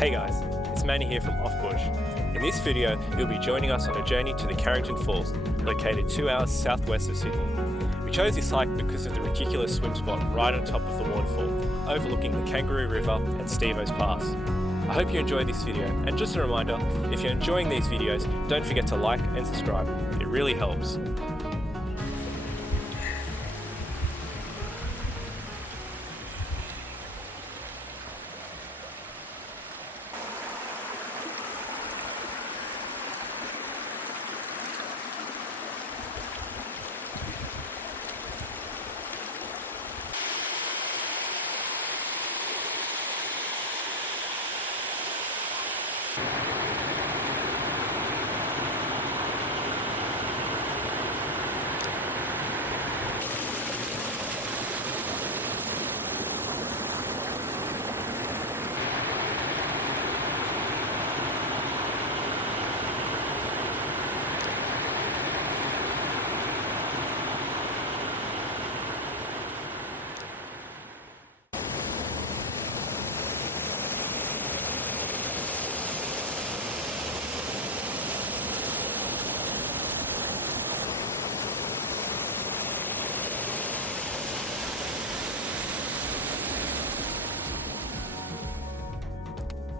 Hey guys, it's Manny here from Off Bush. In this video, you'll be joining us on a journey to the Carrington Falls, located 2 hours southwest of Sydney. We chose this hike because of the ridiculous swim spot right on top of the waterfall, overlooking the Kangaroo River and Stevo's Pass. I hope you enjoyed this video, and just a reminder, if you're enjoying these videos, don't forget to like and subscribe. It really helps.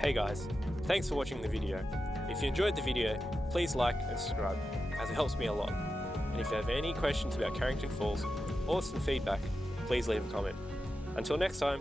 Hey guys, thanks for watching the video. If you enjoyed the video, please like and subscribe, as it helps me a lot. And if you have any questions about Carrington Falls or some feedback, please leave a comment. Until next time.